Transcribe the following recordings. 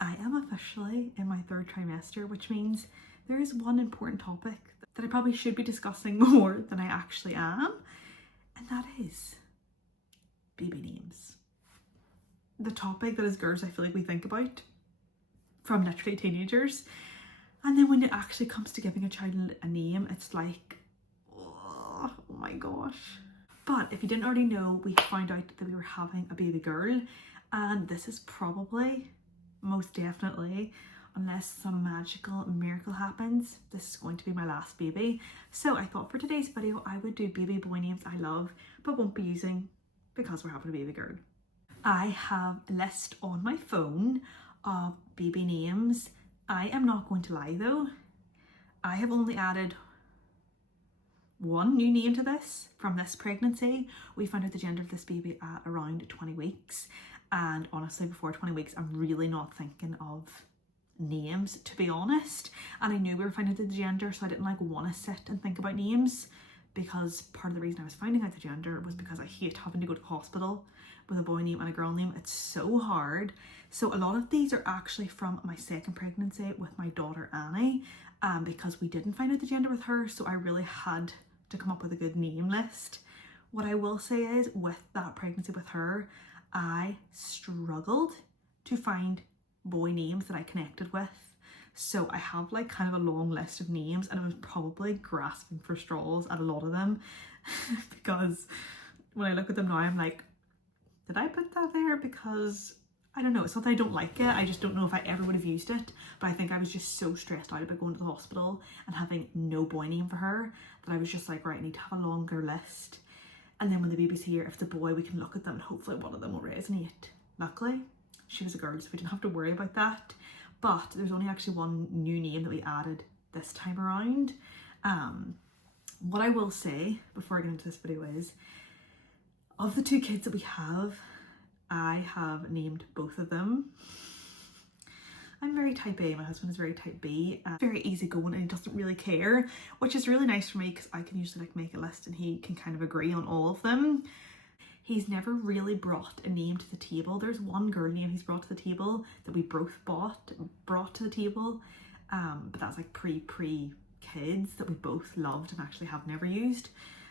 I am officially in my third trimester, which means there is one important topic that I probably should be discussing more than I actually am, and that is baby names. The topic that as girls I feel like we think about from literally teenagers, and then when it actually comes to giving a child a name, it's like, oh my gosh. But if you didn't already know, we found out that we were having a baby girl, and this is probably, most definitely, unless some magical miracle happens, this is going to be my last baby. So I thought for today's video I would do baby boy names I love but won't be using because we're having a baby girl. I have a list on my phone of baby names. I am not going to lie though, I have only added one new name to this from this pregnancy. We found out the gender of this baby at around 20 weeks, and honestly before 20 weeks I'm really not thinking of names, to be honest, and I knew we were finding out the gender, so I didn't like want to sit and think about names, because part of the reason I was finding out the gender was because I hate having to go to hospital with a boy name and a girl name. It's so hard. So a lot of these are actually from my second pregnancy with my daughter Annie, because we didn't find out the gender with her, so I really had to come up with a good name list. What I will say is, with that pregnancy with her, I struggled to find boy names that I connected with. So I have like kind of a long list of names, and I was probably grasping for straws at a lot of them because when I look at them now I'm like, did I put that there? Because I don't know, it's not that I don't like it, I just don't know if I ever would have used it, but I think I was just so stressed out about going to the hospital and having no boy name for her that I was just like, right, I need to have a longer list, and then when the baby's here, if it's a boy, we can look at them and hopefully one of them will resonate. Luckily she was a girl, so we didn't have to worry about that. But there's only actually one new name that we added this time around. What I will say before I get into this video is, of the two kids that we have, I have named both of them. I'm very type A, my husband is very type B, very easygoing, and he doesn't really care, which is really nice for me because I can usually like make a list and he can kind of agree on all of them. He's never really brought a name to the table. There's one girl name he's brought to the table that we both brought to the table, but that's like pre kids that we both loved and actually have never used.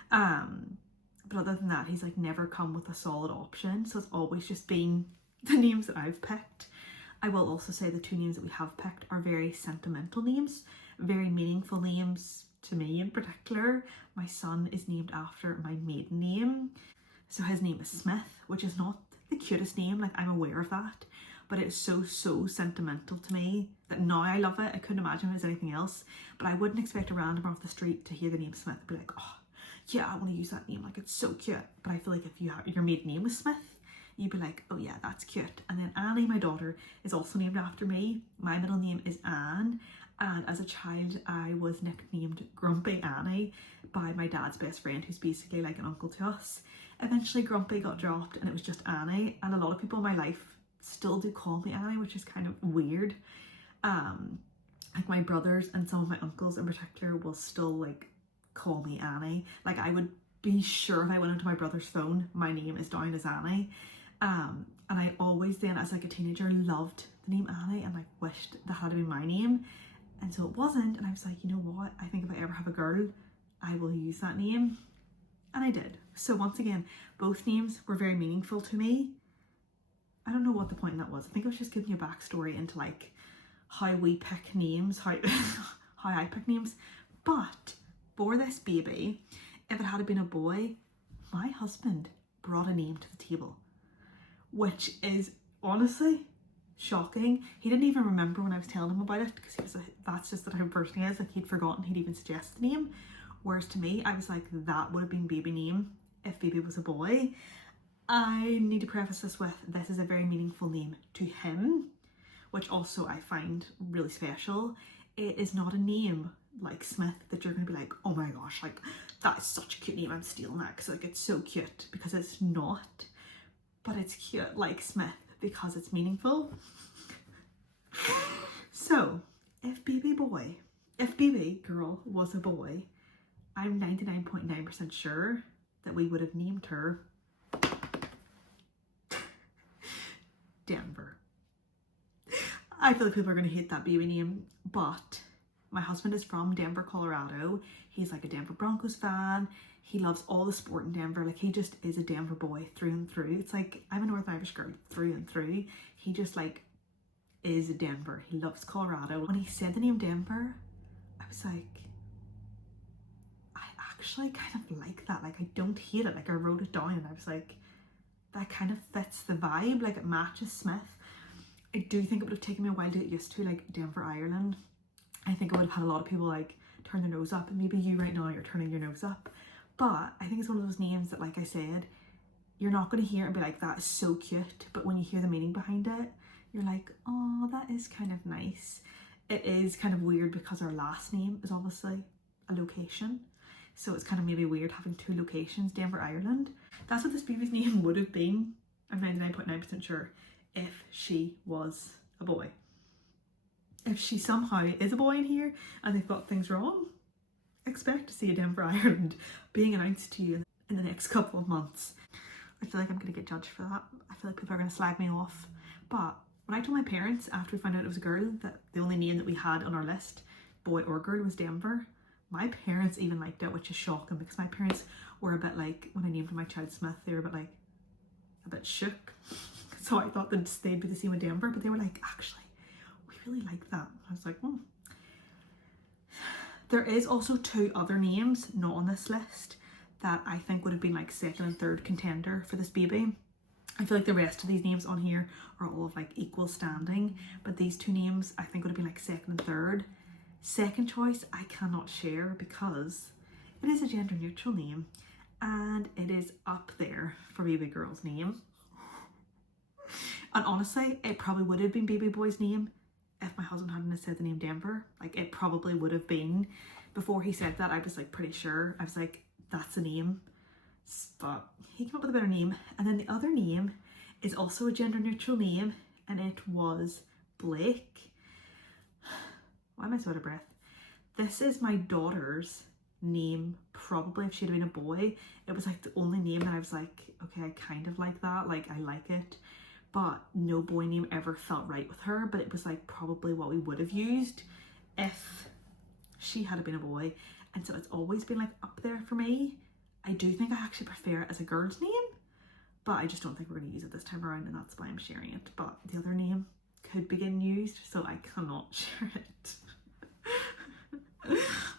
But other than that, he's like never come with a solid option, so it's always just been the names that I've picked. I will also say the two names that we have picked are very sentimental names, very meaningful names to me in particular. My son is named after my maiden name. So his name is Smith, which is not the cutest name, like I'm aware of that, but it's so sentimental to me that now I love it. I couldn't imagine it as anything else, but I wouldn't expect a random off the street to hear the name Smith and be like, oh yeah, I want to use that name, like it's so cute. But I feel like if you have your maiden name was Smith, you'd be like, oh yeah, that's cute. And then Annie, my daughter, is also named after me. My middle name is Anne, and as a child I was nicknamed Grumpy Annie by my dad's best friend, who's basically like an uncle to us. Eventually Grumpy got dropped and it was just Annie, and a lot of people in my life still do call me Annie, which is kind of weird. Like my brothers and some of my uncles in particular will still like call me Annie. Like I would be sure if I went into my brother's phone, my name is down as Annie. And I always then as like a teenager loved the name Annie and like wished that had to be my name, and so it wasn't, and I was like, you know what, I think if I ever have a girl I will use that name, and I did. So once again, both names were very meaningful to me. I don't know what the point in that was. I think I was just giving you a backstory into like how we pick names, how I pick names. But for this baby, if it had been a boy, my husband brought a name to the table, which is honestly shocking. He didn't even remember when I was telling him about it, because he was like, that's just the type of person he is, like he'd forgotten he'd even suggested the name. Whereas to me, I was like, that would have been baby name if baby was a boy. I need to preface this with, this is a very meaningful name to him, which also I find really special. It is not a name like Smith that you're going to be like, oh my gosh, like that is such a cute name, I'm stealing that because like it's so cute, because it's not. But it's cute like Smith because it's meaningful. So if baby girl was a boy, I'm 99.9% sure that we would have named her Denver. I feel like people are going to hate that baby name, but my husband is from Denver, Colorado. He's like a Denver Broncos fan. He loves all the sport in Denver. Like, he just is a Denver boy through and through. It's like, I'm a Northern Irish girl through and through. He just like is Denver. He loves Colorado. When he said the name Denver, I was like, I actually kind of like that. Like, I don't hate it. Like, I wrote it down and I was like, that kind of fits the vibe. Like, it matches Smith. I do think it would have taken me a while to get used to, like, Denver, Ireland. I think I would have had a lot of people like turn their nose up, and maybe you right now you're turning your nose up. But I think it's one of those names that, like I said, you're not going to hear it and be like, that is so cute. But when you hear the meaning behind it, you're like, oh, that is kind of nice. It is kind of weird because our last name is obviously a location. So it's kind of maybe weird having two locations, Denver, Ireland. That's what this baby's name would have been, I'm 99.9% sure, if she was a boy. If she somehow is a boy in here and they've got things wrong, expect to see a Denver, Ireland being announced to you in the next couple of months. I feel like I'm going to get judged for that. I feel like people are going to slag me off. But when I told my parents after we found out it was a girl that the only name that we had on our list, boy or girl, was Denver, my parents even liked it, which is shocking because my parents were a bit like, when I named my child Smith, they were a bit shook. So I thought that they'd be the same with Denver, but they were like, actually, really like that. I was like, hmm. There is also two other names not on this list that I think would have been like second and third contender for this baby. I feel like the rest of these names on here are all of like equal standing, but these two names I think would have been like second and third. Second choice I cannot share because it is a gender neutral name and it is up there for baby girl's name. And honestly, it probably would have been baby boy's name if my husband hadn't said the name Denver. Like, it probably would have been. Before he said that, I was like pretty sure. I was like, that's a name. But he came up with a better name. And then the other name is also a gender neutral name, and it was Blake. Why am I so out of breath? This is my daughter's name, probably if she'd been a boy. It was like the only name that I was like, okay, I kind of like that. Like, I like it. But no boy name ever felt right with her, but it was like probably what we would have used if she had been a boy. And so it's always been like up there for me. I do think I actually prefer it as a girl's name, but I just don't think we're going to use it this time around, and that's why I'm sharing it. But the other name could be getting used, so I cannot share it.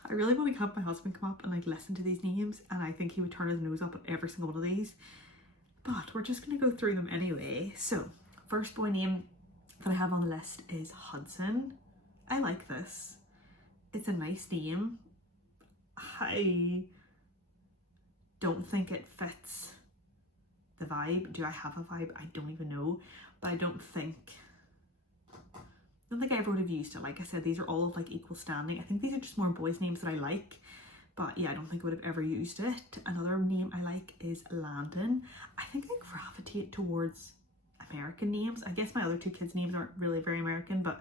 I really want to have my husband come up and like listen to these names, and I think he would turn his nose up at every single one of these. But we're just going to go through them anyway. So, first boy name that I have on the list is Hudson. I like this. It's a nice name. I don't think it fits the vibe. Do I have a vibe? I don't even know. But I don't think I ever would have used it. Like I said, these are all of like equal standing. I think these are just more boys' names that I like. But yeah, I don't think I would have ever used it. Another name I like is Landon. I think I gravitate towards American names. I guess my other two kids' names aren't really very American, but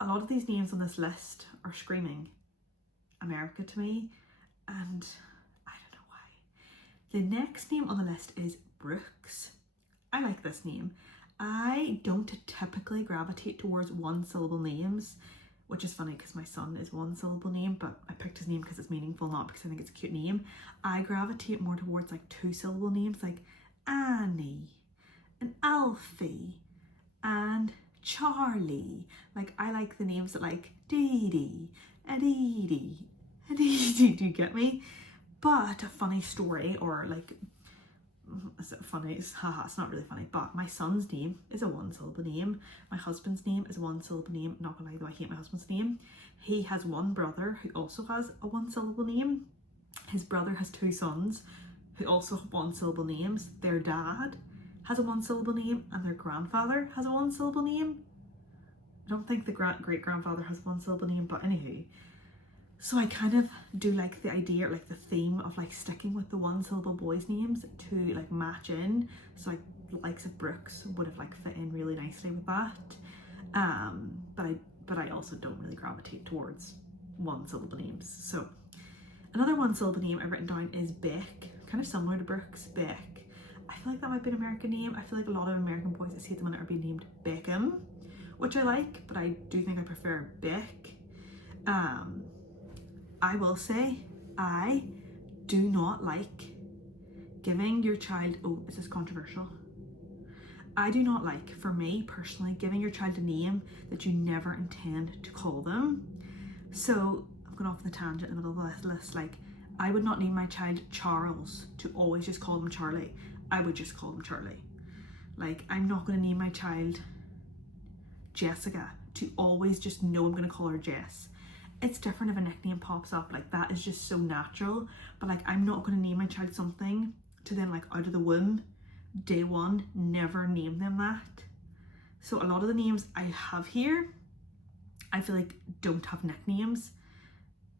a lot of these names on this list are screaming America to me, and I don't know why. The next name on the list is Brooks. I like this name. I don't typically gravitate towards one syllable names, which is funny because my son is one syllable name, but I picked his name because it's meaningful, not because I think it's a cute name. I gravitate more towards like two syllable names like Annie and Alfie and Charlie. Like, I like the names that like Dee Dee and Edie and Edie, do you get me? But a funny story, or like, is it funny? Haha, it's not really funny, but my son's name is a one syllable name. My husband's name is a one syllable name. Not gonna lie though, I hate my husband's name. He has one brother who also has a one syllable name. His brother has two sons who also have one syllable names. Their dad has a one syllable name and their grandfather has a one syllable name. I don't think the great grandfather has one syllable name, but anywho. So I kind of do like the idea, like the theme of like sticking with the one syllable boys' names to like match in. So like the likes of Brooks would have like fit in really nicely with that. But I also don't really gravitate towards one syllable names. So another one syllable name I've written down is Beck, kind of similar to Brooks, Beck. I feel like that might be an American name. I feel like a lot of American boys, I see at the minute, are being named Beckham, which I like, but I do think I prefer Beck. I will say I do not like giving your child, oh, is this controversial? I do not like, for me personally, giving your child a name that you never intend to call them. So I'm going off on the tangent in the middle of this list. Like, I would not name my child Charles to always just call them Charlie. I would just call them Charlie. Like, I'm not going to name my child Jessica to always just know I'm going to call her Jess. It's different if a nickname pops up, like that is just so natural, but like I'm not going to name my child something to then like out of the womb, day one, never name them that. So a lot of the names I have here, I feel like don't have nicknames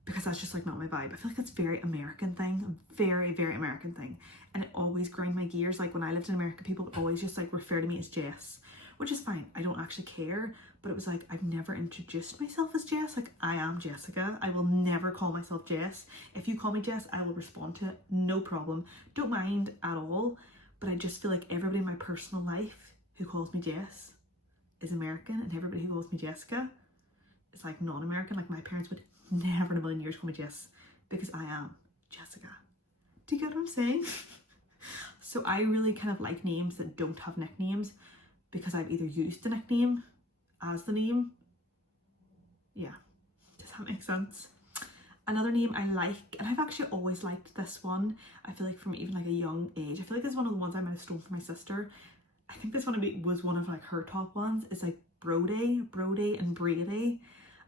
because that's just like not my vibe. I feel like it's very American thing, very, very American thing. And it always grind my gears. Like when I lived in America, people would always just like refer to me as Jess, which is fine. I don't actually care, but it was like, I've never introduced myself as Jess. Like I am Jessica. I will never call myself Jess. If you call me Jess, I will respond to it. No problem. Don't mind at all. But I just feel like everybody in my personal life who calls me Jess is American, and everybody who calls me Jessica is like non-American. Like my parents would never in a million years call me Jess because I am Jessica. Do you get what I'm saying? So I really kind of like names that don't have nicknames because I've either used the nickname as the name. Yeah, does that make sense? Another name I like, and I've actually always liked this one, I feel like from even like a young age. I feel like this is one of the ones I might have stolen from my sister. I think this one was one of like her top ones. It's like Brody and Brady.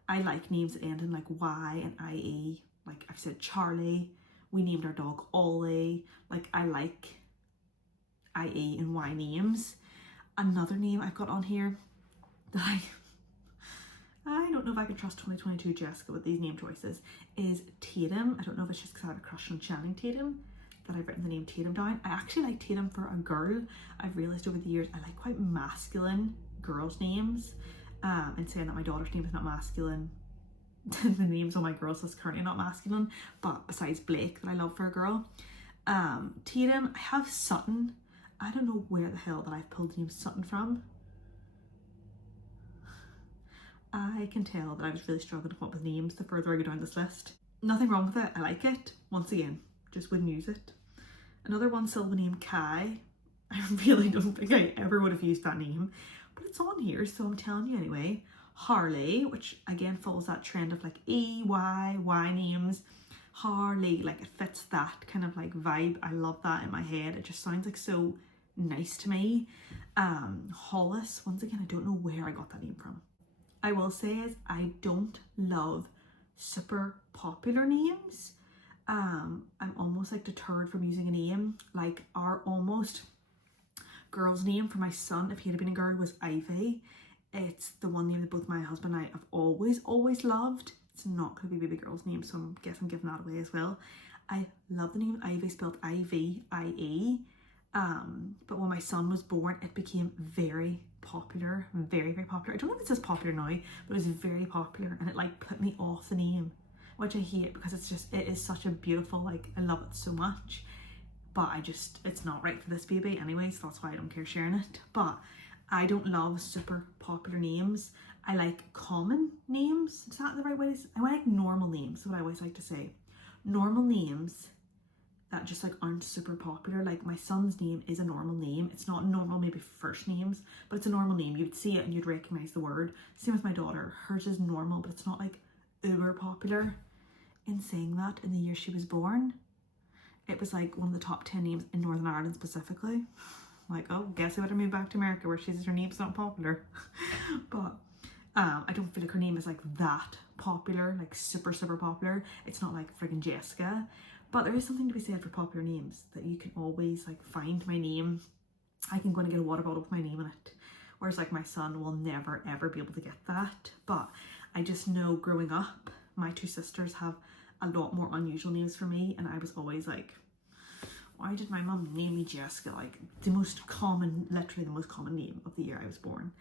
I like names that end in like Y and IE. Like I've said Charlie. We named our dog Ollie. Like I like IE and Y names. Another name I've got on here that I don't know if I can trust 2022 Jessica with these name choices is Tatum. I don't know if it's just because I have a crush on Channing Tatum that I've written the name Tatum down. I actually like Tatum for a girl. I've realised over the years I like quite masculine girls' names. And saying that my daughter's name is not masculine, the names on my girls is currently not masculine, but besides Blake that I love for a girl. Tatum, I have Sutton. I don't know where the hell that I've pulled the name Sutton from. I can tell that I was really struggling to come up with names the further I go down this list. Nothing wrong with it, I like it. Once again, just wouldn't use it. Another one, still the name Kai. I really don't think I ever would have used that name, but it's on here, so I'm telling you anyway. Harley, which again follows that trend of like Y names. Harley, like it fits that kind of like vibe. I love that in my head. It just sounds like so nice to me. Hollis, once again, I don't know where I got that name from. I will say is I don't love super popular names. I'm almost like deterred from using a name. Like our almost girl's name for my son, if he had been a girl, was Ivy. It's the one name that both my husband and I have always loved. It's not going to be baby girl's name, so I guess I'm giving that away as well. I love the name Ivy, spelled I-V-I-E. But when my son was born, it became very popular, very, very popular. I don't know if it's as popular now, but it was very popular, and it like put me off the name, which I hate because it is such a beautiful, like I love it so much, but it's not right for this baby anyway, so that's why I don't care sharing it. But I don't love super popular names. I like common names. Is that the right way to say? I like normal names, is what I always like to say. Normal names that just like aren't super popular. Like my son's name is a normal name. It's not normal maybe first names, but it's a normal name. You'd see it and you'd recognize the word. Same with my daughter. Hers is normal, but it's not like uber popular. In saying that, in the year she was born, it was like one of the top 10 names in Northern Ireland specifically. Like, oh, guess I better move back to America where she says her name's not popular. But I don't feel like her name is like that popular, like super, super popular. It's not like friggin' Jessica. But there is something to be said for popular names, that you can always like find my name. I can go and get a water bottle with my name in it. Whereas like my son will never ever be able to get that. But I just know growing up, my two sisters have a lot more unusual names for me. And I was always like, why did my mum name me Jessica? Like the most common, literally the most common name of the year I was born.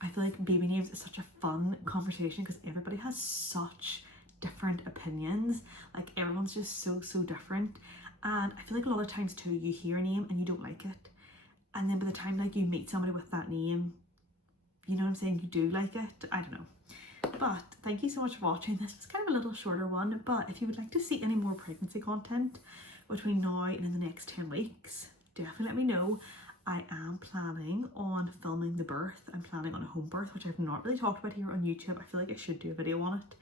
I feel like baby names is such a fun conversation because everybody has such different opinions. Like everyone's just so different, and I feel like a lot of times too you hear a name and you don't like it, and then by the time like you meet somebody with that name, you know what I'm saying, you do like it. I don't know. But thank you so much for watching. This was kind of a little shorter one, but if you would like to see any more pregnancy content between now and in the next 10 weeks, definitely let me know. I am planning on filming the birth. I'm planning on a home birth, which I've not really talked about here on YouTube. I feel like I should do a video on it.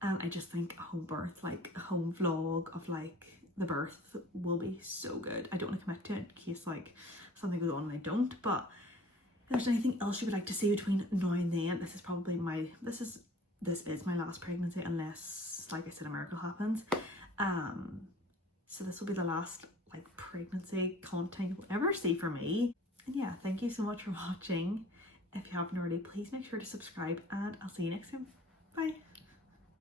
And I just think a home birth, like a home vlog of like the birth, will be so good. I don't want to commit to it in case like something goes on and I don't, but if there's anything else you would like to see between now and then, this is probably this is my last pregnancy, unless, like I said, a miracle happens. So this will be the last like pregnancy content you'll ever see for me. And yeah, thank you so much for watching. If you haven't already, please make sure to subscribe, and I'll see you next time. Bye.